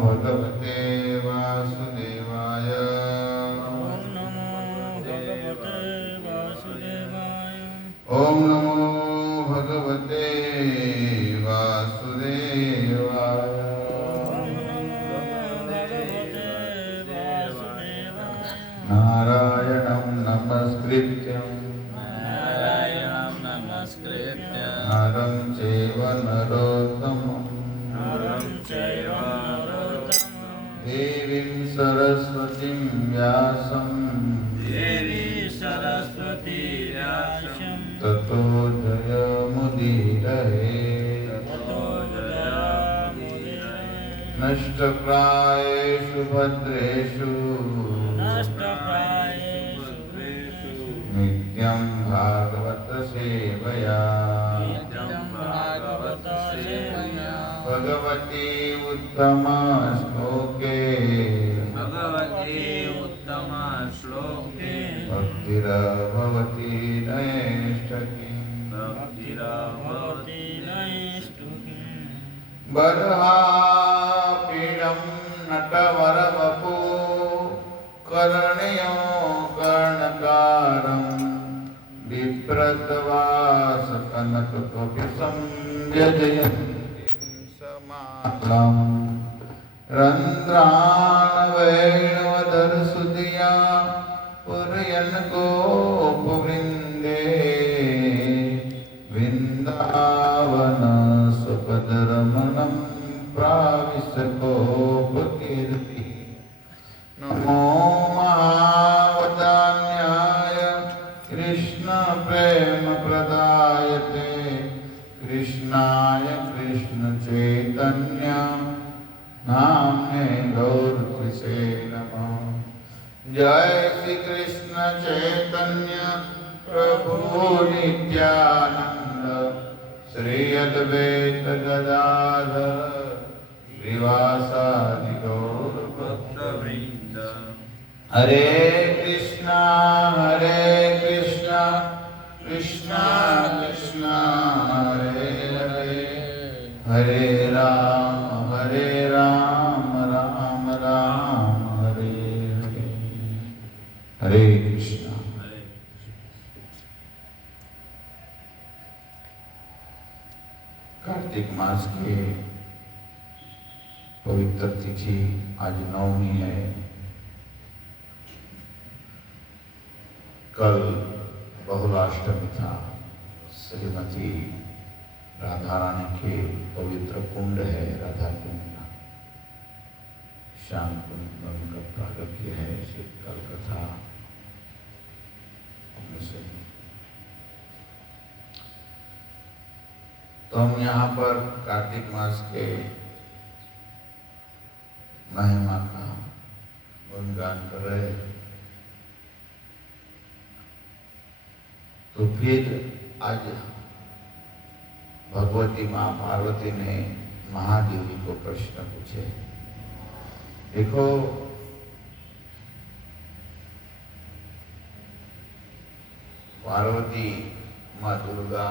भगवते वासुदेवाय। ओम नमो भगवते वासुदेवाय। ओम नमो भगवते वासुदेवाय। ओम नमो भगवते वासुदेवाय। नारायणं नमस्कृत्यं नारायणं नमस्कृत्य नरं चैव नरोत्तमं नरं चैव नरोत्तमं देवीं सरस्वतीं व्यासं देवी सरस्वती व्यासं ततो जयमुदीरये। ततो जयामुदीरये। नष्टप्रायेषु भद्रेषु नष्टप्रायेषु नित्यं भागवत सेवया। नित्यं भागवत सेवया। भगवती उत्तमा श्लोके भगवती उत्तम श्लोके भक्तिरभवती नैष्ठकीम्। भक्तिरभवति नैष्ठुकीम्। बर्हापीडं नटवरवपु कर्णयो कर्णकारं बिभ्रतवासकनककपिशं व्यजयन्तीं समालम्। रन्ध्राणवेणुवदरसुधिया पुरयन् गोपवृन्दे वृन्दावन सुपदरमणं प्राविश्य गोपकीर्ति। नमो महावदान्याय कृष्णप्रेमप्रदायते कृष्णाय कृष्णचैतन्य नाम्ने गौरकृषे नमः। जय श्री कृष्ण चैतन्य प्रभु नित्यानंद श्री अद्वैत गदाधर श्रीवासादि गौर भक्तवृंद। हरे कृष्णा कृष्णा कृष्णा हरे हरे हरे राम राम राम हरे हरे। हरे कृष्णा। कार्तिक मास के पवित्र तिथि आज नवमी है। कल बहुलाष्टमी था। श्रीमती राधा रानी के पवित्र कुंड है, राधा कुंड का श्याम कुंड में उनका प्रागट्य है। शीतकाल कथा हमने सुनी। तो हम यहाँ पर कार्तिक मास के महिमा का गुणगान कर रहे हैं। तो फिर आज भगवती माँ पार्वती ने महादेव जी को प्रश्न पूछे। देखो, पार्वती माँ दुर्गा,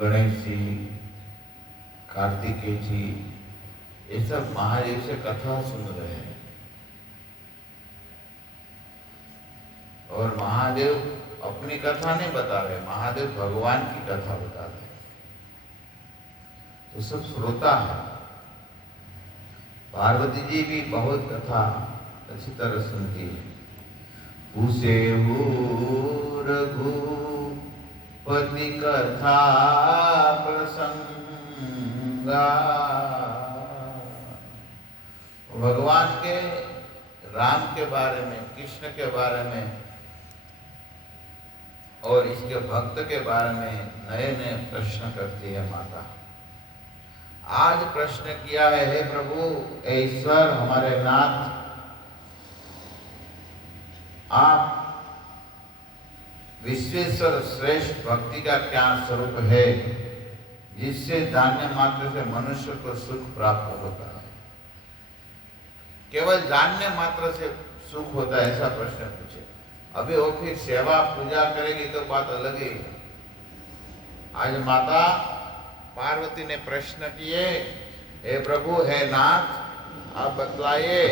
गणेश जी, कार्तिकेय जी, ये सब महादेव से कथा सुन रहे हैं। और महादेव अपनी कथा नहीं बता रहे, महादेव भगवान की कथा बता रहे। तो सब श्रोता है। पार्वती जी भी बहुत कथा अच्छी तरह सुनती है। पूसे रघुपति कथा प्रसंगा। भगवान के, राम के बारे में, कृष्ण के बारे में और इसके भक्त के बारे में नए नए प्रश्न करती है माता। आज प्रश्न किया है, हे प्रभु, हे ईश्वर, हमारे नाथ, आप विश्वेश्वर श्रेष्ठ भक्ति का क्या स्वरूप है जिससे जान्य मात्र से मनुष्य को सुख प्राप्त होता है? केवल जानने मात्र से सुख होता है, ऐसा प्रश्न पूछे। अभी वो फिर सेवा पूजा करेगी तो बात अलग ही। आज माता पार्वती ने प्रश्न किए, हे प्रभु, हे नाथ, आप बतलाइए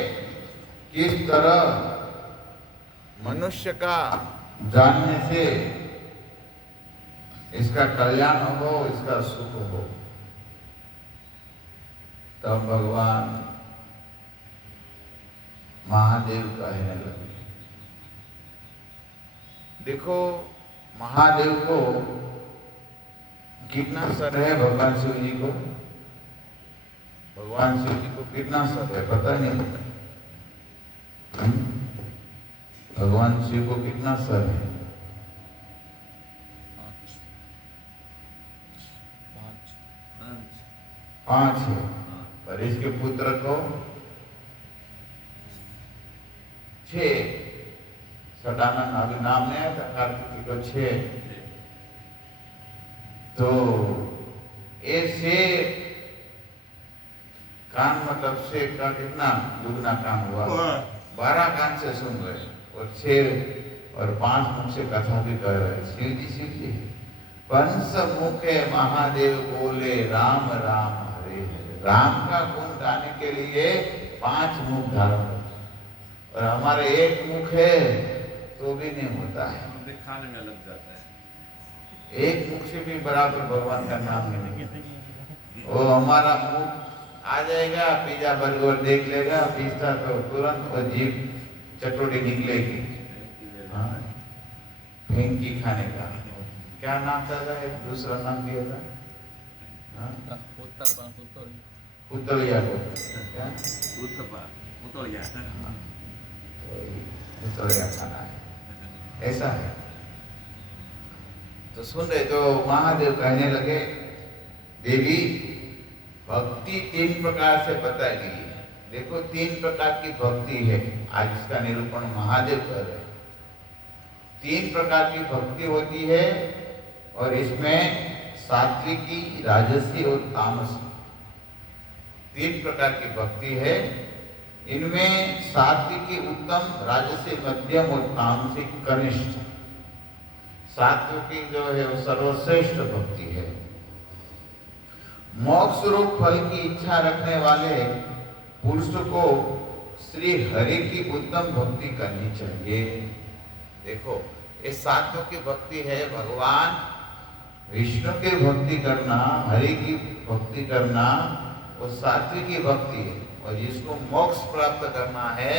किस तरह मनुष्य का जानने से इसका कल्याण हो, इसका सुख हो। तब भगवान महादेव कहने लगे, देखो महादेव को कितना सर है भगवान शिव जी को, भगवान शिव जी को कितना सर है पता नहीं। भगवान शिव को कितना सर है? 5 है। पर इसके पुत्र को 6। सदानंद अभी नाम नहीं आता, कार्तिक को 6। तो ऐसे कान मतलब से का कितना दुगना कान हुआ, 12 कान से सुन रहे और 6 और 5 मुख से कथा भी कर रहे। शिव जी पंच मुखे महादेव बोले राम राम हरे हरे। राम का गुण गाने के लिए 5 मुख धारण करते, और हमारे 1 मुख है तो भी नहीं होता है, खाने में लग जाता है। 1 मुख से भी बराबर भगवान का नाम नहीं। वो हमारा मुख आ जाएगा, पिज्जा बर्गर देख लेगा, पिस्ता तो तुरंत और जीभ चटोरी निकलेगी। हाँ, फेंकी खाने का क्या नाम था? दूसरा नाम क्या था? उतलिया को क्या? उतलिया खाना है, ऐसा है। तो सुन रहे तो महादेव कहने लगे, देवी भक्ति 3 प्रकार से बताई गई है। देखो 3 प्रकार की भक्ति है, आज इसका निरूपण महादेव कर रहे हैं। 3 प्रकार की भक्ति होती है, और इसमें सात्विकी, राजसी और तामसी 3 प्रकार की भक्ति है। इनमें सात्विकी उत्तम, राजसी मध्यम और तामसी कनिष्ठ। सात्विकी जो है वो सर्वश्रेष्ठ भक्ति है। मोक्ष रूप फल की इच्छा रखने वाले पुरुष को श्री हरि की उत्तम भक्ति करनी चाहिए। देखो ये सात्विक की भक्ति है, भगवान विष्णु की भक्ति करना, हरि की भक्ति करना, वो सात्विक की भक्ति है। और जिसको मोक्ष प्राप्त करना है,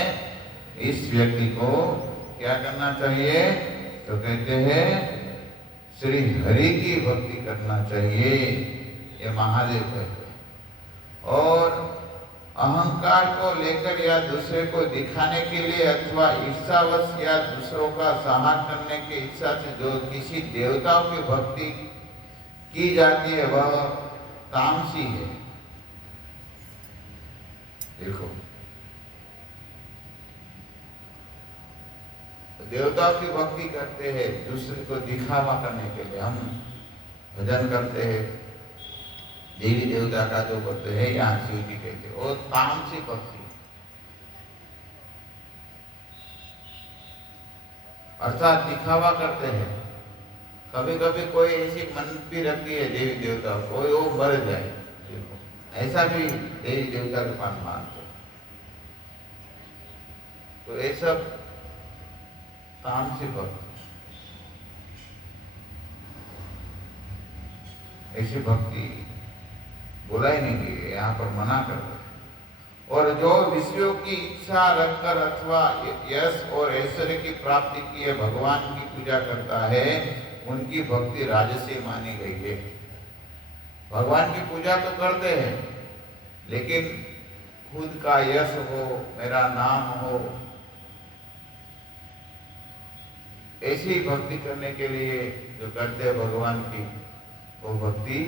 इस व्यक्ति को क्या करना चाहिए? तो कहते हैं श्री हरि की भक्ति करना चाहिए, ये महादेव कहते हैं। और अहंकार को लेकर या दूसरे को दिखाने के लिए अथवा ईर्ष्यावश या दूसरों का सहार करने की इच्छा से जो किसी देवताओं की भक्ति की जाती है, वह तामसी है। देखो तो देवताओं की भक्ति करते हैं दूसरे को दिखावा करने के लिए, हम भजन करते हैं देवी देवता का जो करते हैं, यहाँ शिव जी कहते हैं, वो तामसी भक्ति। अर्थात दिखावा करते हैं। कभी कभी कोई ऐसी मन भी रखती है देवी देवता को, वो मर जाए, देखो ऐसा भी देवी देवता के पास मानते हैं। तो ये सब तामसी भक्ति, ऐसी भक्ति बोला ही नहीं गई, यहाँ पर मना कर रहे। और जो विषयों की इच्छा रखकर अथवा यश और ऐश्वर्य की प्राप्ति किए भगवान की पूजा करता है, उनकी भक्ति राजसी मानी गई है। भगवान की पूजा तो करते हैं, लेकिन खुद का यश हो, मेरा नाम हो, ऐसी भक्ति करने के लिए जो करते हैं भगवान की, वो भक्ति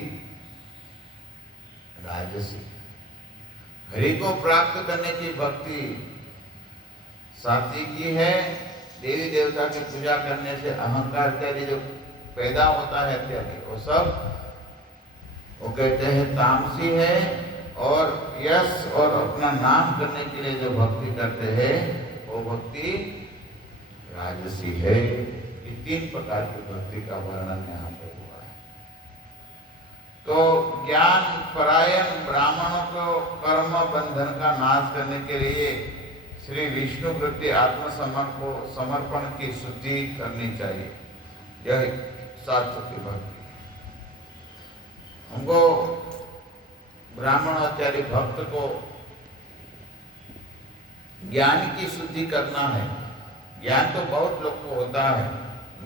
राजसी। हरि को प्राप्त करने की भक्ति सात्विकी है। देवी देवता की पूजा करने से अहंकार इत्यादि जो पैदा होता है इत्यादि, वो सब वो कहते हैं तामसी है। और यश और अपना नाम करने के लिए जो भक्ति करते हैं, वो भक्ति राजसी है। ये 3 प्रकार की भक्ति का वर्णन यहाँ पर हुआ है। तो ज्ञान परायण ब्राह्मणों को कर्म बंधन का नाश करने के लिए श्री विष्णु प्रति समर्पण की शुद्धि करनी चाहिए। यह साधु की भक्ति। हमको ब्राह्मण इत्यादि भक्त को ज्ञान की शुद्धि करना है। ज्ञान तो बहुत लोग को होता है,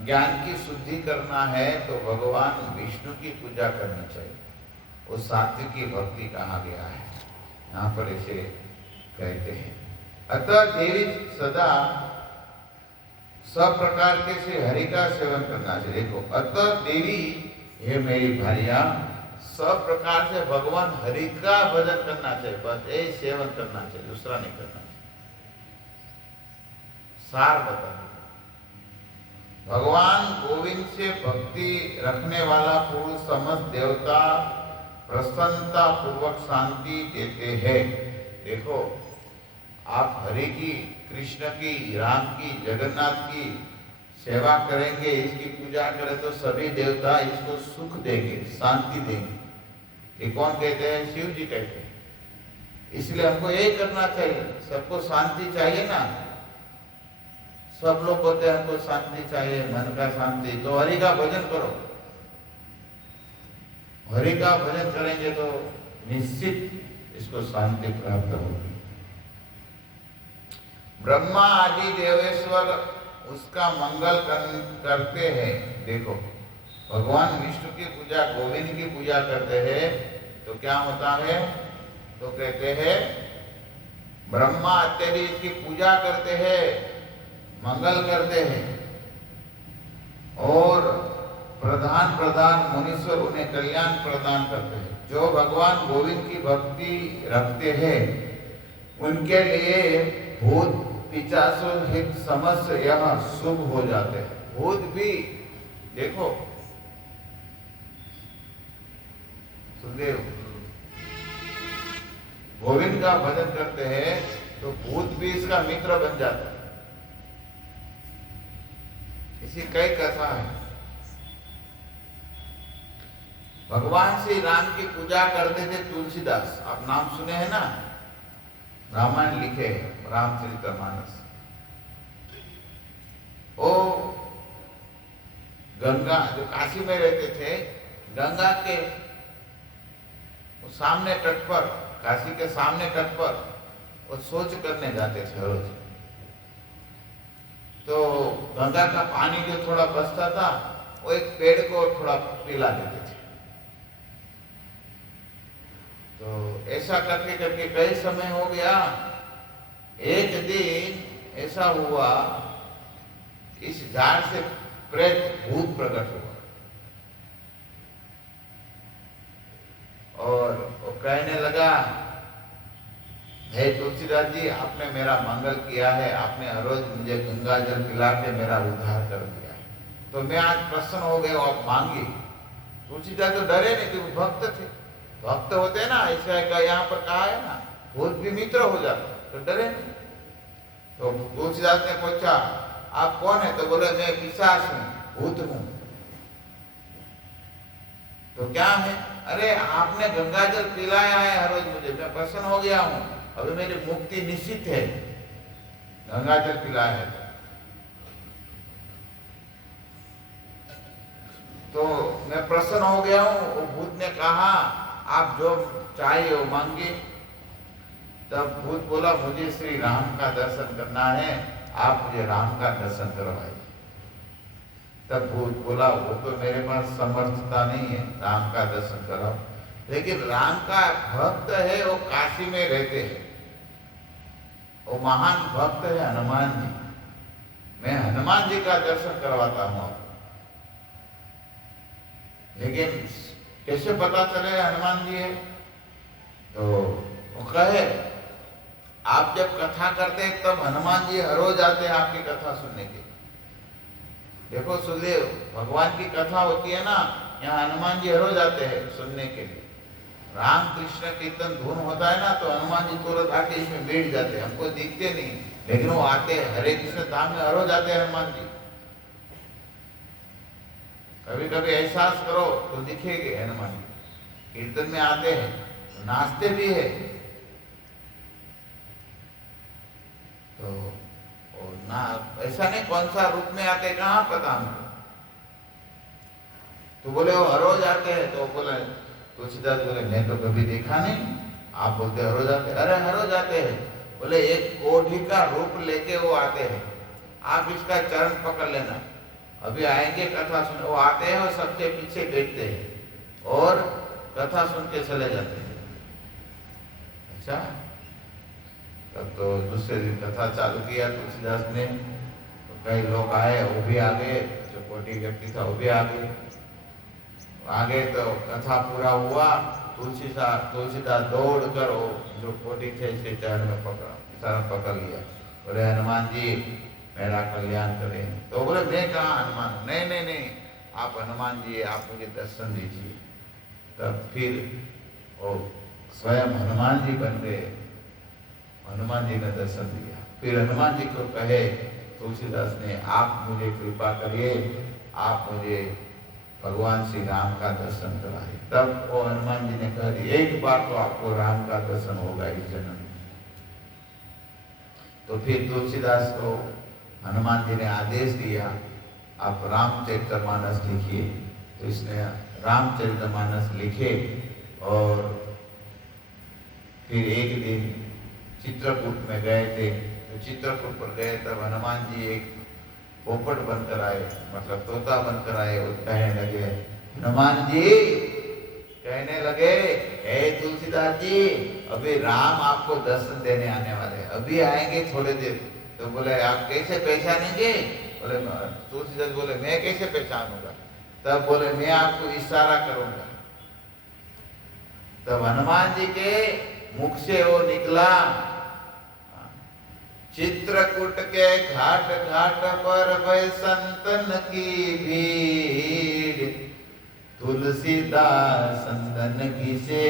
ज्ञान की शुद्धि करना है तो भगवान विष्णु की पूजा करनी चाहिए। वो सात्विकी भक्ति कहा गया है, यहाँ पर इसे कहते हैं। अतः देवी सदा सब प्रकार के से हरि का सेवन करना चाहिए। देखो, अतः देवी हे मेरी भारिया, सब प्रकार से भगवान हरि का भजन करना चाहिए, बस यही सेवन करना चाहिए, दूसरा नहीं करना चाहिए। सार बता दिया। भगवान गोविंद से भक्ति रखने वाला पुरुष समस्त देवता प्रसन्नता पूर्वक शांति देते हैं। देखो, आप हरि की, कृष्ण की, राम की, जगन्नाथ की सेवा करेंगे, इसकी पूजा करें तो सभी देवता इसको सुख देंगे, शांति देंगे। ये कौन कहते हैं? शिव जी कहते हैं। इसलिए हमको यही करना चाहिए। सबको शांति चाहिए ना, सब लोग बोलते हैं हमको शांति चाहिए, मन का शांति, तो हरि का भजन करो। हरि का भजन करेंगे तो निश्चित इसको शांति प्राप्त होगी। ब्रह्मा आदि देवेश्वर उसका मंगल करते हैं। देखो, भगवान विष्णु की पूजा, गोविंद की पूजा करते हैं तो क्या होता है? तो कहते हैं ब्रह्मा इत्यादि इसकी पूजा करते हैं, मंगल करते हैं, और प्रधान प्रधान मुनीश्वर उन्हें कल्याण प्रदान करते हैं। जो भगवान गोविंद की भक्ति रखते हैं उनके लिए भूत पिशाचों हित समस्त यह शुभ हो जाते हैं। भूत भी, देखो सुखदेव, गोविंद का भजन करते हैं तो भूत भी इसका मित्र बन जाता है। इसी कई कथा है। भगवान श्री राम की पूजा करते थे तुलसीदास, आप नाम सुने हैं ना, रामायण लिखे रामचरितमानस। ओ गंगा, जो काशी में रहते थे, गंगा के सामने तट पर, काशी के सामने तट पर वो शौच करने जाते थे रोज। तो गंगा का पानी जो थोड़ा बचता था वो एक पेड़ को थोड़ा पिला देते थे। तो ऐसा करके करके कई समय हो गया। एक दिन ऐसा हुआ, इस झाड़ से प्रेत भूत प्रकट हुआ और वो कहने लगा, हे तुलसीदास जी, आपने मेरा मंगल किया है, आपने हर रोज मुझे गंगा जल पिला के मेरा उद्धार कर दिया है, तो मैं आज प्रसन्न हो गया, आप मांगिए। तुलसीदास तो डरे नहीं थे, वो भक्त थे। भक्त होते हैं ना, ऐसा यहाँ पर कहा है ना, भूत भी मित्र हो जाते, तो डरे नहीं। तो तुलसीदास ने पूछा, आप कौन है? तो बोले, मैं पिशाच हूँ, भूत हूँ। तो क्या है? अरे आपने गंगा जल पिलाया है हर रोज मुझे, मैं प्रसन्न हो गया हूँ, अभी मेरी मुक्ति निश्चित है, गंगा जल पिलाया है। तो मैं प्रसन्न हो गया हूँ। वो भूत ने कहा, आप जो चाहिए वो मांगिए। तब भूत बोला, मुझे श्री राम का दर्शन करना है, आप मुझे राम का दर्शन करवाइए। तब भूत बोला, वो तो मेरे पास समर्थता नहीं है, राम का दर्शन कराओ। लेकिन राम का भक्त है, वो काशी में रहते हैं, वो महान भक्त है हनुमान जी, मैं हनुमान जी का दर्शन करवाता हूँ आपको। लेकिन कैसे पता चले हनुमान जी है? तो वो कहे, आप जब कथा करते हैं तब हनुमान जी हर रोज आते हैं आपकी कथा सुनने के लिए। देखो सुखदेव, भगवान की कथा होती है ना, यहाँ हनुमान जी हर रोज आते हैं सुनने के लिए। राम कृष्ण कीर्तन धुन होता है ना, तो हनुमान जी तुरंत आके इसमें बैठ जाते हैं, हमको दिखते नहीं, लेकिन वो आते हैं। हरे कृष्ण धाम में हर रोज आते हैं हनुमान जी। कभी कभी एहसास करो तो दिखेंगे हनुमान जी। कीर्तन में आते हैं, नाचते भी है। तो और ना ऐसा नहीं कौन सा रूप में आते कहाँ पता हमको। तो बोले वो हर रोज आते हैं। तो बोले तुलसीदास बोले मैं तो कभी देखा नहीं, आप बोलते हर रोज आते। अरे हर रोज आते हैं। बोले एक कोढ़ी का रूप लेके वो आते हैं, आप इसका चरण पकड़ लेना, अभी आएंगे कथा सुन। वो आते हैं और सबके पीछे बैठते हैं और कथा सुन के चले जाते हैं। अच्छा, तब तो दूसरे दिन कथा चालू किया तुलसीदास ने। तो कई लोग आए, वो भी आ गए, जो कोटी व्यक्ति था वो भी आ गए। आगे तो कथा पूरा हुआ, तुलसीदास दौड़ कर जो कोटी थे इसके चरण में शरण पकड़ लिया। बोले हनुमान जी मेरा कल्याण करें। तो बोले मैं कहाँ हनुमान हूँ? नहीं नहीं नहीं, आप हनुमान जी, आप मुझे दर्शन दीजिए। तब फिर वो स्वयं हनुमान जी बन गए। हनुमान जी ने दर्शन दिया। फिर हनुमान जी को कहे तुलसीदास ने, आप मुझे कृपा करिए, आप मुझे भगवान श्री राम का दर्शन कराए। तब वो हनुमान जी ने कह दिया, एक बार तो आपको राम का दर्शन होगा इस जन्म में। तो फिर तुलसीदास को हनुमान जी ने आदेश दिया, आप रामचरितमानस लिखिए। तो इसने रामचरितमानस लिखे। और फिर एक दिन चित्रकूट में गए थे। तो चित्रकूट पर गए तब हनुमान जी एक पोपट बनकर आए, मतलब तोता बनकर आए। और कहने लगे, हनुमान जी कहने लगे, हे तुलसीदास जी, अभी राम आपको दर्शन देने आने वाले, अभी आएंगे थोड़े देर। तो बोले आप कैसे पहचानेंगे? बोले तुलसीदास बोले मैं कैसे पहचानूंगा? तब बोले मैं आपको इशारा करूंगा। तब हनुमान जी के मुख से वो निकला, चित्रकूट के घाट घाट पर भय संतन की भीड़, तुलसीदास संतन की से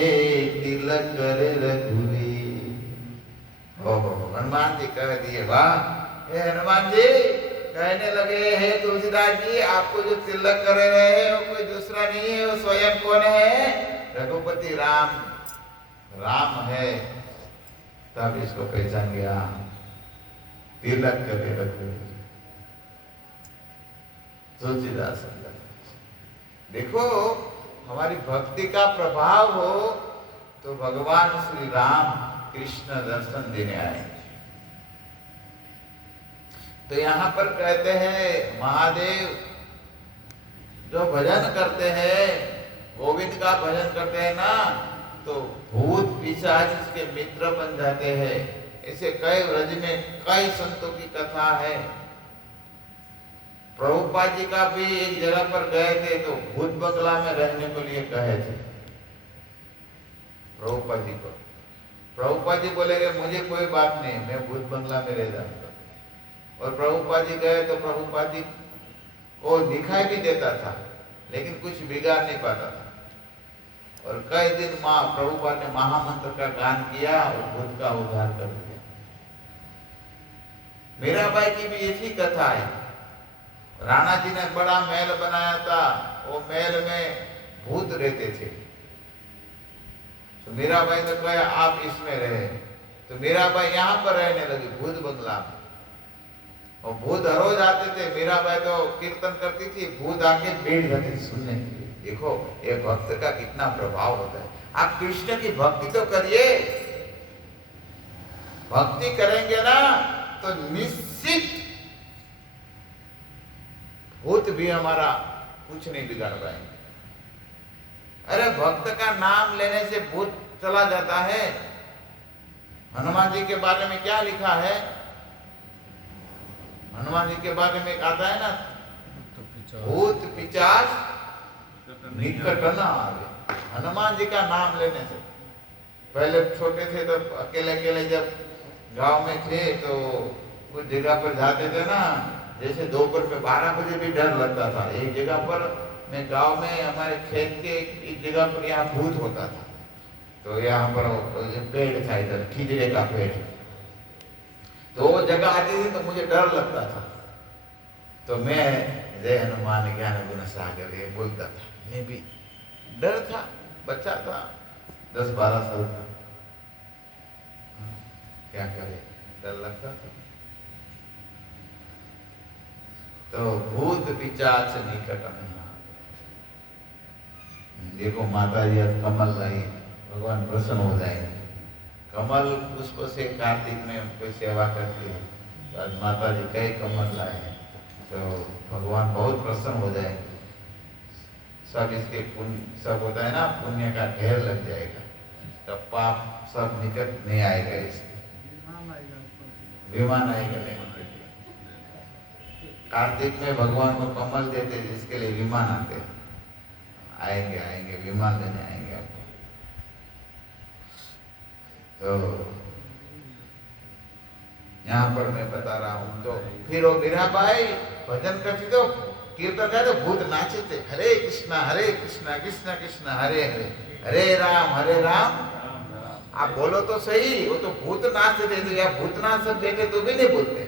तिलक कर रघुवीर। हनुमान जी कह दिए, वाह हे हनुमान जी, कहने लगे हे तुलसीदास जी, आपको जो तिलक कर रहे हैं वो कोई दूसरा नहीं है, वो स्वयं कौन है? रघुपति राम, राम है। तब इसको पहचान गया, तिलक करे रघुवीर, तुलसीदास। देखो हमारी भक्ति का प्रभाव हो तो भगवान श्री राम कृष्ण दर्शन देने आए। तो यहाँ पर कहते हैं महादेव जो भजन करते हैं, गोविंद का भजन करते हैं ना, तो भूत पिशाच इसके मित्र बन जाते हैं। ऐसे कई व्रज में कई संतों की कथा है। प्रभुपाद जी का भी एक जगह पर गए थे तो भूत बंगला में रहने के लिए कहे थे प्रभुपाद जी को। प्रभुपाद जी बोलेगे मुझे कोई बात नहीं, मैं भूत बंगला में रह जाऊंगा। और प्रभुपाद जी गए तो प्रभुपाद जी को दिखाई भी देता था लेकिन कुछ बिगाड़ नहीं पाता था। और कई दिन प्रभुपाद ने महामंत्र का गान किया और भूत का उद्धार कर दिया। मीराबाई की भी ऐसी कथा है। राणा जी ने बड़ा महल बनाया था, वो महल में भूत रहते थे। तो मीराबाई ने कहा आप इसमें रहे। तो मीराबाई यहाँ पर रहने लगी भूत बंगला में। और भूत हर रोज आते थे। मीराबाई तो कीर्तन करती थी, भूत आके बैठ जाते सुनने के लिए। देखो ये भक्त का कितना प्रभाव होता है। आप कृष्ण की भक्ति तो करिए, भक्ति करेंगे ना तो निश्चित भूत भी हमारा कुछ नहीं बिगाड़ पाएंगे। अरे भक्त का नाम लेने से भूत चला जाता है। हनुमान जी के बारे में क्या लिखा है? हनुमान जी के बारे में आता है ना, भूत पिशाच निकट न आवे। हनुमान जी का नाम लेने से। पहले छोटे थे तो अकेले अकेले जब गांव में थे तो कुछ जगह पर जाते थे ना, जैसे दोपहर में 12 बजे भी डर लगता था। एक जगह पर मैं गांव में हमारे खेत के एक जगह पर यहाँ भूत होता था। तो यहाँ पर पेड़ था, इधर खिजड़े का पेड़। तो वो जगह आती थी तो मुझे डर लगता था। तो मैं जय हनुमान ज्ञान गुण सागर ये बोलता था। मैं भी डर था। बच्चा था 10-12 साल का, क्या करे, डर लगता था। तो भूत पिशाच निकट नहीं आते। देखो माता जी आज कमल लाई, भगवान प्रसन्न हो जाएंगे। कमल पुष्प से कार्तिक में कोई सेवा करती है, तो आज माता जी कई कमल लाए हैं, तो भगवान बहुत प्रसन्न हो जाएंगे। सब इसके पुण्य, सब होता है ना, पुण्य का ढेर लग जाएगा, तब पाप सब निकट नहीं आएगा। इसके विमान आएगा लेने के लिए। कार्तिक में भगवान को कमल देते, जिसके लिए विमान आते हैं। आएंगे आएंगे विमान लेने आएंगे आपको। तो यहाँ पर मैं बता रहा हूँ, तो फिर वो मीराबाई भजन करती तो कीर्तन गाते, भूत नाचे थे, हरे कृष्णा कृष्णा कृष्णा हरे हरे, हरे राम। आप बोलो तो सही, वो तो भूत नाचते थे, तो यार भूतनाथ सब देखे तो भी नहीं बोलते।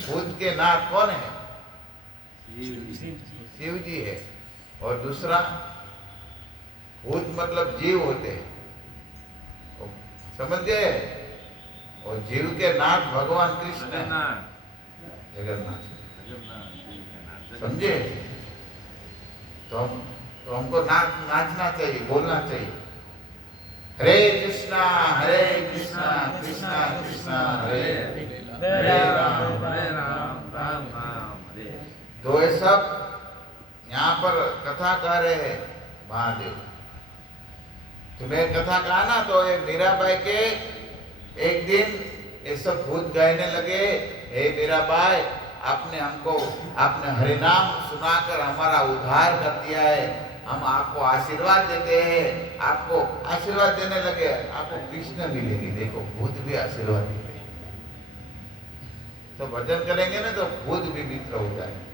भूत के नाथ कौन है? शिव जी है। और दूसरा भूत मतलब जीव होते हैं, समझ गए? और जीव के नाथ भगवान कृष्ण है, जगन्नाथ, समझे? तो हमको नाचना चाहिए, बोलना चाहिए, हरे कृष्णा कृष्णा कृष्णा हरे राम राम हरे। तो ये सब यहाँ पर कथा कह रहे हैं महादेव। तुम्हें कथा कहा ना, तो ये मीराबाई के एक दिन ये सब भूत गाने लगे, हे मीराबाई, आपने हरिनाम सुनाकर हमारा उद्धार कर दिया है, हम आपको आशीर्वाद देते हैं। आपको आशीर्वाद देने लगे, आपको कृष्ण मिलेगी। देखो भूत भी आशीर्वाद देते हैं। तो भजन करेंगे ना तो भूत भी मित्र हो जाएंगे।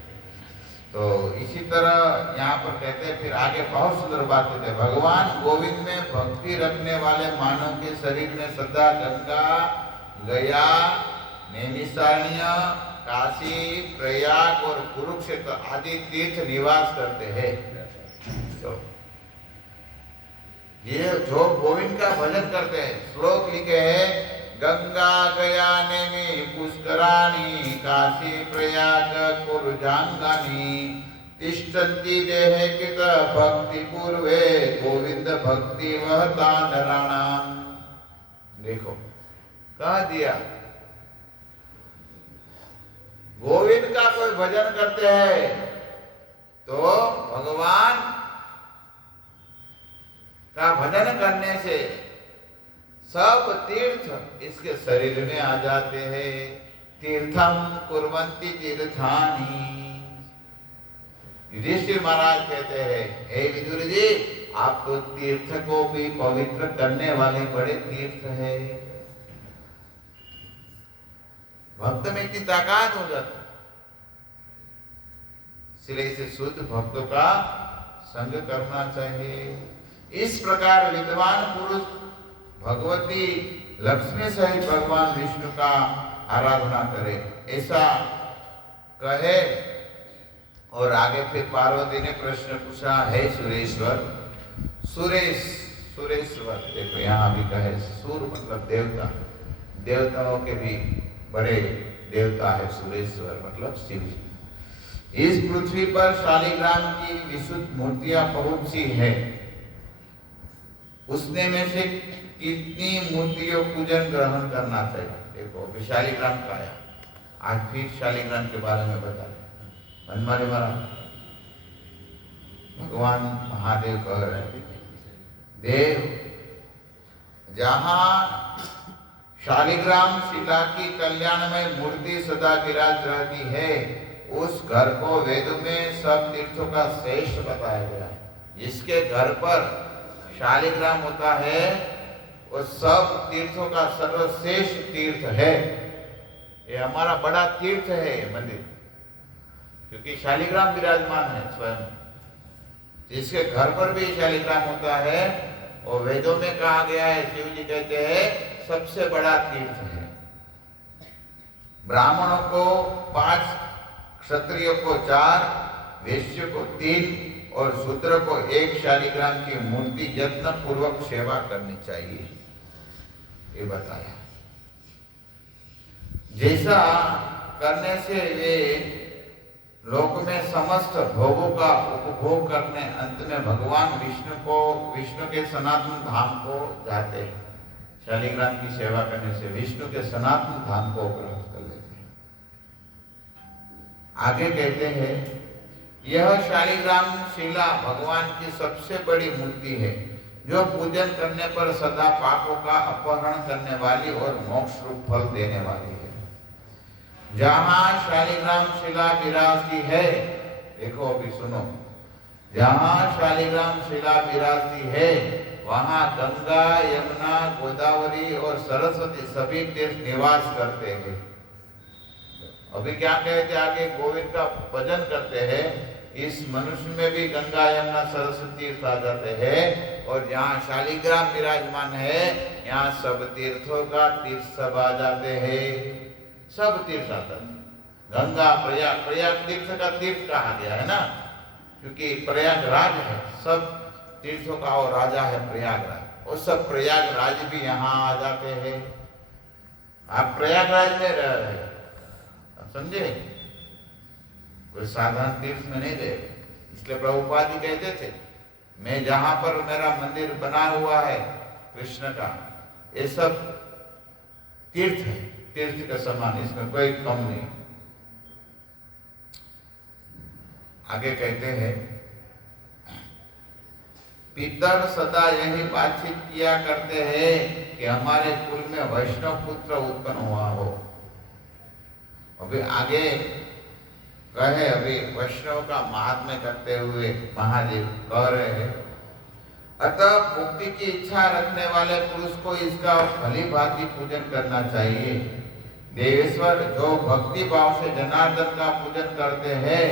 तो इसी तरह यहाँ पर कहते हैं, फिर आगे बहुत सुंदर बात कहते हैं, भगवान गोविंद में भक्ति रखने वाले मानव के शरीर में सदा गंगा, गया, नैमिषारण्य, काशी, प्रयाग और कुरुक्षेत्र आदि तीर्थ निवास करते हैं। तो ये जो गोविंद का भजन करते हैं, श्लोक लिखे हैं, गंगा गया नेमि पुष्कराणि, काशी प्रयाग कुरुजांगानि, तिष्ठन्ति देहे कृत भक्ति पूर्वे, गोविंद भक्ति वहता नराणाम। देखो कह दिया, गोविंद का कोई भजन करते हैं तो भगवान का भजन करने से सब तीर्थ इसके शरीर में आ जाते हैं। तीर्थम कुर्वन्ति तीर्थानि। युधिष्ठिर महाराज कहते हैं, हे विदुर जी, आप तो तीर्थ को भी पवित्र करने वाले बड़े तीर्थ है। भक्त में इतनी ताकत हो जाती, इसलिए इसे शुद्ध भक्तों का संग करना चाहिए। इस प्रकार विद्वान पुरुष भगवती लक्ष्मी सहित भगवान विष्णु का आराधना करे, ऐसा कहे। और आगे फिर पार्वती ने प्रश्न पूछा, हे सुरेश्वर, सुरेश्वर, देखो यहाँ भी कहे, सूर मतलब देवता, देवताओं के भी बड़े देवता है सुरेश्वर, मतलब शिव जी। इस पृथ्वी पर शालिग्राम की विशुद्ध मूर्तियां बहुत सी है, उसने में से कितनी मूर्तियों पूजन ग्रहण करना चाहिए? देखो अभी शालिग्राम का आया, आज फिर शालिग्राम के बारे में बता रहे मनमाने महाराज। भगवान महादेव कह रहे हैं, देव, जहां शालिग्राम शिला की कल्याणमय मूर्ति सदा विराज रहती है, उस घर को वेद में सब तीर्थों का श्रेष्ठ बताया गया है। जिसके घर पर शालिग्राम होता है वो सब तीर्थों का सर्वश्रेष्ठ तीर्थ है। ये हमारा बड़ा तीर्थ है ये मंदिर, क्योंकि शालिग्राम विराजमान है स्वयं। जिसके घर पर भी शालिग्राम होता है वो वेदों में कहा गया है, शिव जी कहते हैं सबसे बड़ा तीर्थ है। ब्राह्मणों को 5, क्षत्रियों को 4, वैश्य को 3 और शूद्र को एक शालिग्राम की मूर्ति यत्न पूर्वक सेवा करनी चाहिए, ये बताया। जैसा करने से वे लोक में समस्त भोगों का उपभोग करने अंत में भगवान विष्णु के सनातन धाम को जाते हैं। शालिग्राम की सेवा करने से विष्णु के सनातन धाम को प्राप्त कर लेते हैं। आगे कहते हैं, यह शालिग्राम शिला भगवान की सबसे बड़ी मूर्ति है, जो पूजन करने पर सदा पापों का अपहरण करने वाली और मोक्ष रूप फल देने वाली है। जहां शालिग्राम शिला विराजती है, देखो अभी सुनो, जहां शालिग्राम शिला विराजती है वहां गंगा, यमुना, गोदावरी और सरस्वती सभी तीर्थ निवास करते हैं। अभी क्या कहते आगे, गोविंद का भजन करते हैं, इस मनुष्य में भी गंगा, यमुना, सरस्वती तीर्थ आ जाते हैं, और जहाँ शालिग्राम विराजमान है यहाँ सब तीर्थों का तीर्थ सब आ जाते हैं, सब तीर्थ आता है। गंगा, प्रयाग तीर्थ का तीर्थ कहा गया है ना, क्योंकि प्रयागराज है, सब तीर्थों का और राजा है प्रयागराज, और सब प्रयागराज भी यहाँ आ जाते हैं। आप प्रयागराज में रह रहे हैं, समझे, कोई साधारण तीर्थ में नहीं गए। इसलिए प्रभुपाद जी कहते थे, मैं जहां पर मेरा मंदिर बना हुआ है कृष्ण का, ये सब तीर्थ है, तीर्थ का समान, इसमें कोई कम नहीं। आगे कहते हैं, पितर सदा यही बातचीत किया करते हैं कि हमारे कुल में वैष्णव पुत्र उत्पन्न हुआ हो। अभी आगे कहे, अभी वैष्णव का महात्म्य करते हुए महादेव कह रहे हैं, अतः मुक्ति की इच्छा रखने वाले पुरुष को इसका भली भांति पूजन करना चाहिए। देवेश्वर जो भक्ति भाव से जनार्दन का पूजन करते हैं,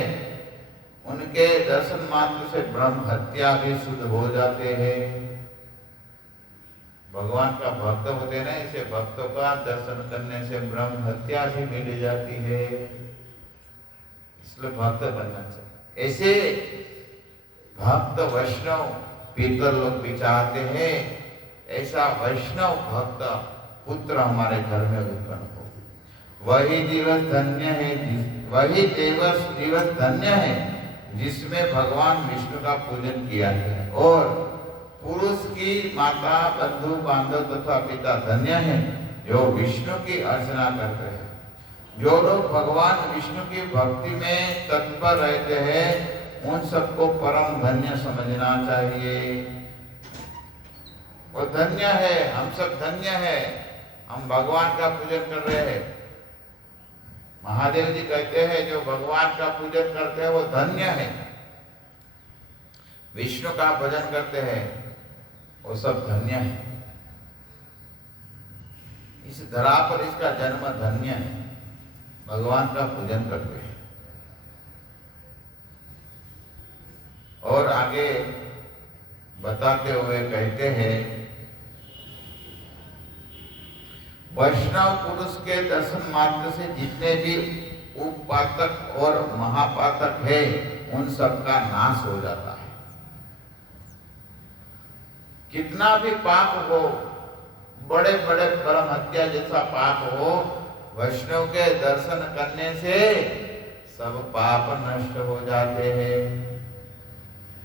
उनके दर्शन मात्र से ब्रह्म हत्या भी शुद्ध हो जाते हैं। भगवान का भक्त होते ना, इसे भक्तों का दर्शन करने से ब्रह्म हत्या भी मिल जाती है, इसलिए भक्त बनना चाहिए। ऐसे भक्त वैष्णव पितर लोग भी चाहते हैं, ऐसा वैष्णव भक्त पुत्र हमारे घर में उत्पन्न हो। वही दिवस धन्य है, वही दिवस धन्य है जिसमें भगवान विष्णु का पूजन किया गया, और पुरुष की माता, बंधु बांधव तथा पिता धन्य है जो विष्णु की अर्चना करते हैं। जो लोग भगवान विष्णु की भक्ति में तत्पर रहते हैं, उन सबको परम धन्य समझना चाहिए। वो धन्य है, हम सब धन्य है, हम भगवान का पूजन कर रहे हैं। महादेव जी कहते हैं, जो भगवान का पूजन करते हैं वो धन्य है, विष्णु का भजन करते हैं वो सब धन्य है। इस धरा पर इसका जन्म धन्य है, भगवान का पूजन करते हैं। और आगे बताते हुए कहते हैं, वैष्णव पुरुष के दर्शन मात्र से जितने भी उपपातक और महापातक है, उन सब का नाश हो जाता है। कितना भी पाप हो, बड़े बड़े परम हत्या जैसा पाप हो, वैष्णव के दर्शन करने से सब पाप नष्ट हो जाते हैं।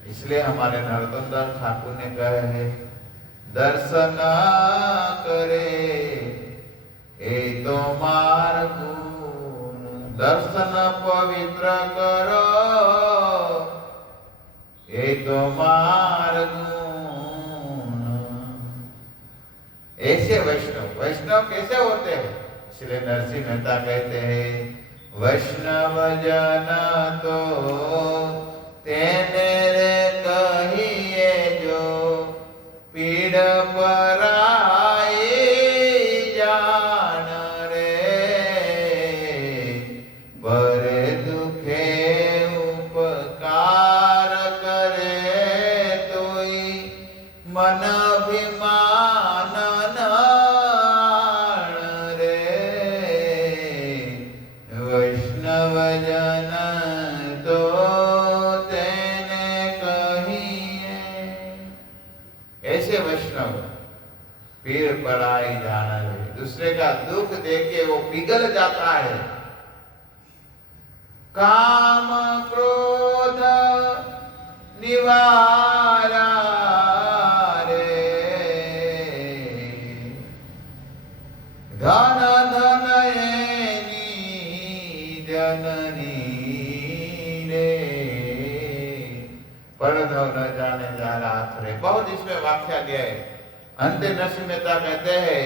इसलिए हमारे नरोत्तम दास ठाकुर ने कहा है, दर्शन करे ए तो मार्गुण, दर्शन पवित्र करो ए तो मार्गुण। ऐसे वैष्णव कैसे होते हैं? इसलिए नरसिंह मेहता कहते हैं, वैष्णव जन तो तेने रे कहिए जो पीड़ पराई जान रे, पर दुखे उपकार करे तोई मन अभिमान रे। वैष्णव जन तो तेने वैष्णव पीर पराई जाना है, दूसरे का दुख देके वो पिघल जाता है। काम क्रोध निवारा रे, धन धनयनी जननी रे, परधव न जाने जा रात रे। बहुत इसमें व्याख्या दिया है। अंत नरसिंह मेहता कहते हैं,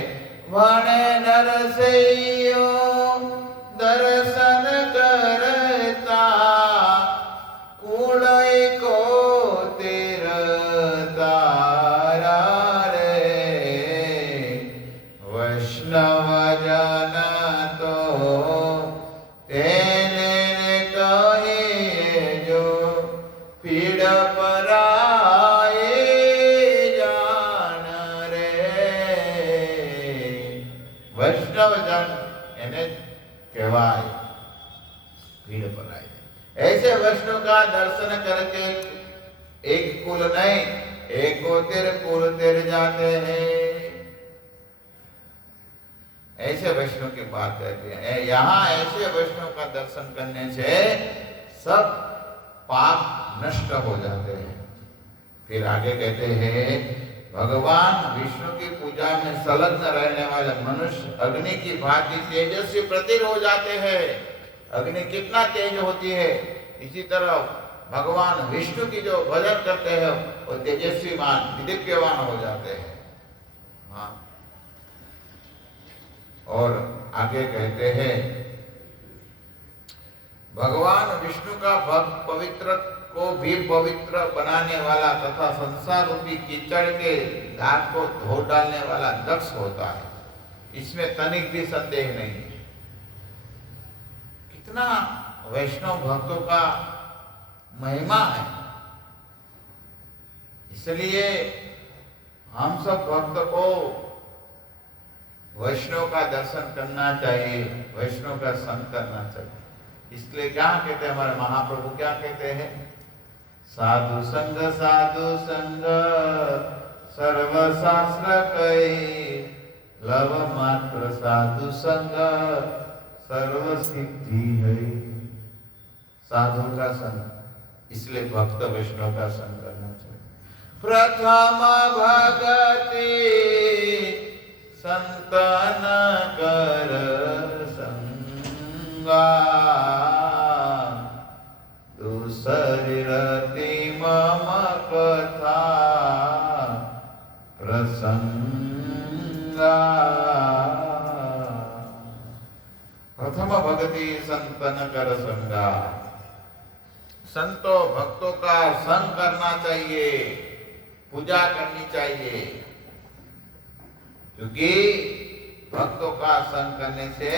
वणे नरसैयो दर्शन करता, कुड़ई को तेर तारा रे, वैष्णव जन तो तेने कहे जो पीड़ पराए जान रे। वैष्णव जन એને કહેવાય પીડ પરાય। ऐसे वैष्णव का दर्शन करके एक कुल नहीं 71 कुल तेर जाते हैं। ऐसे वैष्णव की बात कहते हैं। यहाँ ऐसे वैष्णव का दर्शन करने से सब पाप नष्ट हो जाते हैं। फिर आगे कहते हैं, भगवान विष्णु की पूजा में संलग्न रहने वाले मनुष्य अग्नि की भांति तेजस्वी प्रतीत हो जाते हैं। अग्नि कितना तेज होती है, इसी तरह भगवान विष्णु की जो भजन करते हैं वो तेजस्वीमान दिव्यवान हो जाते हैं। हाँ, और आगे कहते हैं, भगवान विष्णु का भक्त पवित्र को भी पवित्र बनाने वाला तथा संसार रूपी कीचड़ के दाग को धो डालने वाला दक्ष होता है, इसमें तनिक भी संदेह नहीं है। कितना वैष्णव भक्तों का महिमा है। इसलिए हम सब भक्त को वैष्णव का दर्शन करना चाहिए, वैष्णव का संग करना चाहिए। इसलिए क्या कहते हैं हमारे महाप्रभु, क्या कहते हैं, साधु संग सर्वशास्त्र कई, लव मात्र साधु संग सर्व सिद्धि है। साधु का संग, इसलिए भक्त वैष्णव का संग करना चाहिए। प्रथम भगति संतन कर संगा, दूसरी रति मम कथा प्रसंगा। प्रथम भक्ति संतन कर संगा, संतों भक्तों का संग करना चाहिए, पूजा करनी चाहिए, क्योंकि भक्तों का संग करने से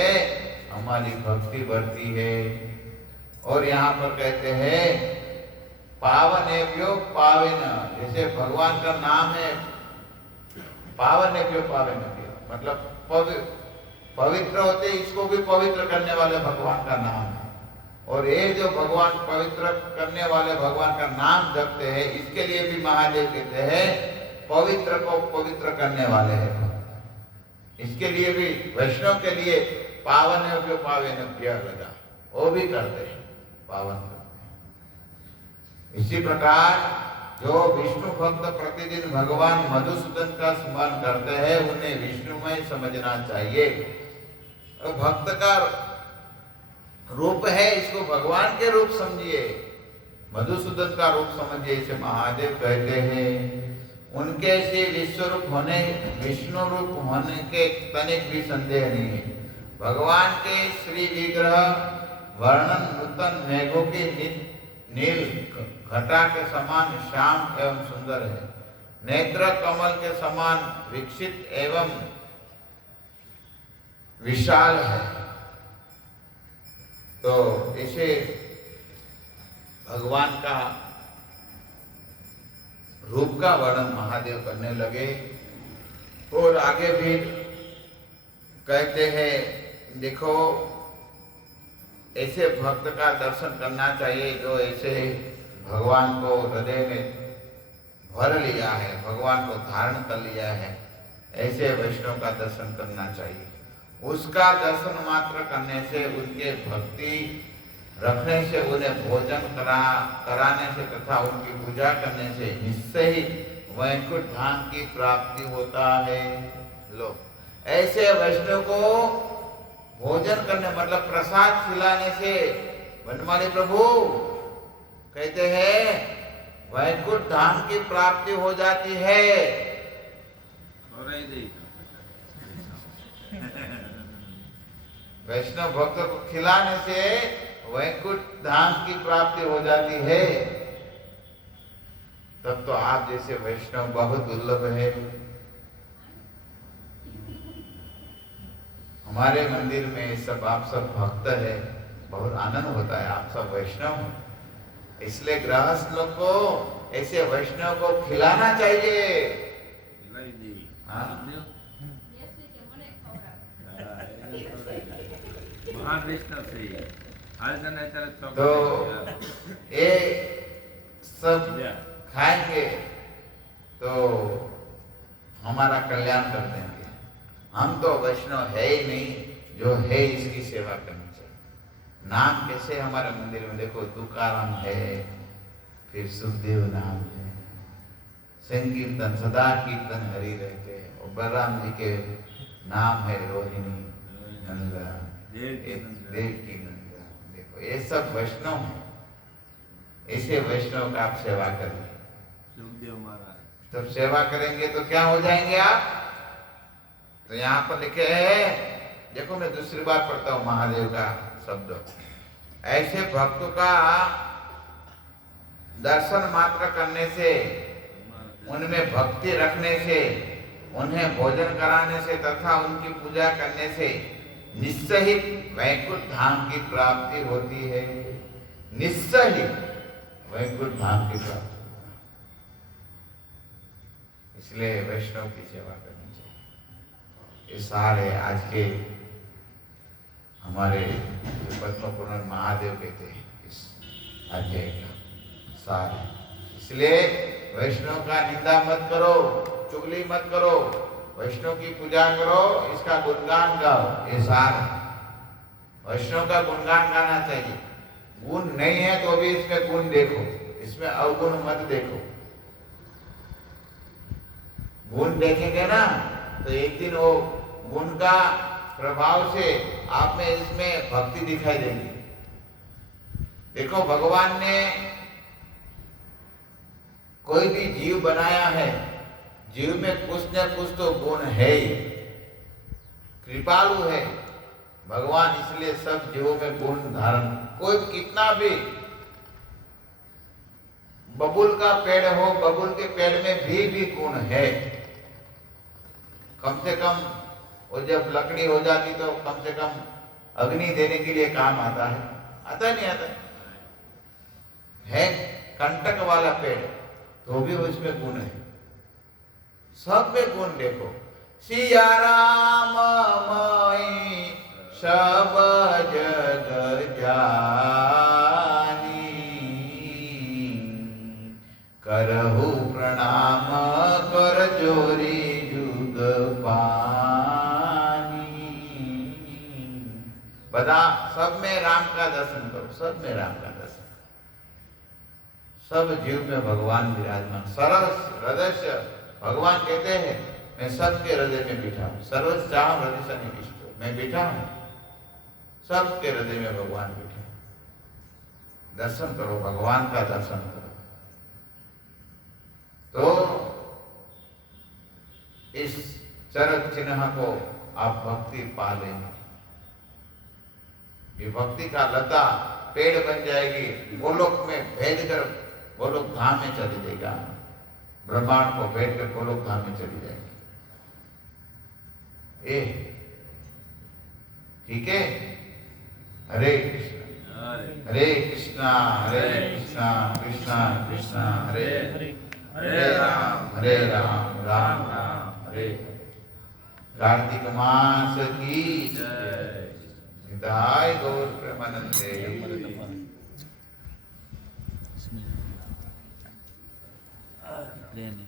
हमारी भक्ति बढ़ती है। और यहाँ पर कहते हैं पावनेभ्यो पावेन, जैसे भगवान का नाम है पावनेभ्यो पावेनेभ्यो, मतलब पवित्र होते, इसको भी पवित्र करने वाले भगवान का नाम है। और ये जो भगवान पवित्र करने वाले भगवान का नाम जपते हैं, इसके लिए भी महादेव कहते हैं पवित्र को पवित्र करने वाले हैं। इसके लिए भी वैष्णव के लिए पावनेभ्यो पावेनेभ्यो लगा, वो भी करते हैं, पावन करते हैं। इसी प्रकार जो विष्णु भक्त प्रतिदिन भगवान मधुसूदन का स्मरण करते हैं, उन्हें विष्णुमय समझना चाहिए। और भक्त का रूप है, इसको भगवान के रूप समझिए, मधुसूदन का रूप समझिए, इसे महादेव कहते हैं। उनके से विश्व रूप होने, विष्णु रूप होने के तनिक भी संदेह नहीं है। भगवान के श्री विग्रह वर्णन नूतन मेघों की नील घटा के समान श्याम एवं सुंदर है, नेत्र कमल के समान विकसित एवं विशाल है। तो इसे भगवान का रूप का वर्णन महादेव करने लगे। और आगे भी कहते हैं, देखो ऐसे भक्त का दर्शन करना चाहिए जो ऐसे भगवान को हृदय में भर लिया है, भगवान को धारण कर लिया है, ऐसे वैष्णव का दर्शन करना चाहिए। उसका दर्शन मात्र करने से, उनके भक्ति रखने से, उन्हें भोजन कराने से तथा उनकी पूजा करने से निश्चय ही वैकुंठ धाम की प्राप्ति होता है। लो, ऐसे वैष्णव को भोजन करने मतलब प्रसाद खिलाने से बनमाली प्रभु कहते हैं वैकुंठ धाम की प्राप्ति हो जाती है। वैष्णव भक्तों को खिलाने से वैकुंठ धाम की प्राप्ति हो जाती है। तब तो आप जैसे वैष्णव बहुत दुर्लभ है। हमारे मंदिर में सब आप सब भक्त है, बहुत आनंद होता है। आप सब वैष्णव हो, इसलिए गृहस्थ लोग को ऐसे वैष्णव को खिलाना चाहिए। हाँ? तो ये सब खाएंगे तो हमारा कल्याण कर देंगे। हम तो वैष्णव है ही नहीं, जो है इसकी सेवा करनी चाहिए। नाम कैसे हमारे मंदिर में देखो, तुकाराम है, फिर सुखदेव नाम है, संकीर्तन सदा कीर्तन हरि रहते हैं, और बलराम जी के नाम है रोहिणी नंदा, देव की नंदा। देखो ये सब वैष्णव है, ऐसे वैष्णव का आप सेवा करिए। सुखदेव महाराज तब सेवा करेंगे तो क्या हो जाएंगे आप? तो यहाँ पर लिखे है, देखो मैं दूसरी बार पढ़ता हूँ महादेव का शब्द। ऐसे भक्तों का दर्शन मात्र करने से, उनमें भक्ति रखने से, उन्हें भोजन कराने से तथा उनकी पूजा करने से निश्चय ही वैकुंठ धाम की प्राप्ति होती है। निश्चय ही वैकुंठ धाम की प्राप्ति। इसलिए वैष्णव की सेवा करनी चाहिए। ये सारे आज के हमारे पद्म पुराण महादेव कहते हैं इस अध्याय का सार। इसलिए वैष्णव का निंदा मत करो, चुगली मत करो, वैष्णव की पूजा करो, इसका गुणगान गाओ। ये सार है। वैष्णव का गुणगान गाना चाहिए। गुण नहीं है तो भी इसमें गुण देखो, इसमें अवगुण मत देखो। गुण देखेंगे ना तो एक दिन वो गुण का प्रभाव से आप में इसमें भक्ति दिखाई देगी। देखो भगवान ने कोई भी जीव बनाया है, जीव में कुछ न कुछ तो गुण है ही। कृपालु है भगवान, इसलिए सब जीवों में गुण धारण। कोई कितना भी बबुल का पेड़ हो, बबुल के पेड़ में भी गुण है। कम से कम वो जब लकड़ी हो जाती तो कम से कम अग्नि देने के लिए काम आता है। आता नहीं आता है कंटक वाला पेड़ तो भी उसमें गुण है। सब में गुण देखो। सिया राम माई सब जग जानी, करहु प्रणाम कर जोरी जुग पानी। बता, सब में राम का दर्शन करो, सब में राम का दर्शन। सब जीव में भगवान विराजमान। सरस हृदय से भगवान कहते हैं मैं सबके हृदय में बैठा हूँ। सर्वस चाह हृदय से निविष्ट, मैं बैठा हूँ सबके हृदय में। भगवान बैठे, दर्शन करो, भगवान का दर्शन करो। तो इस चरक चिन्ह को आप भक्ति पा लेंगे। ये भक्ति का लता पेड़ बन जाएगी, गोलोक में भेद कर गोलोक धाम में चली जाएगा। ब्रह्मांड को भेद कर गोलोक धाम में चली जाएगी। ए ठीक है। हरे कृष्णा हरे कृष्णा हरे कृष्णा कृष्णा कृष्णा हरे हरे, हरे राम राम राम हरे हरे। कार्तिक मास की जय। निताय गौर प्रेमानंदे। लेने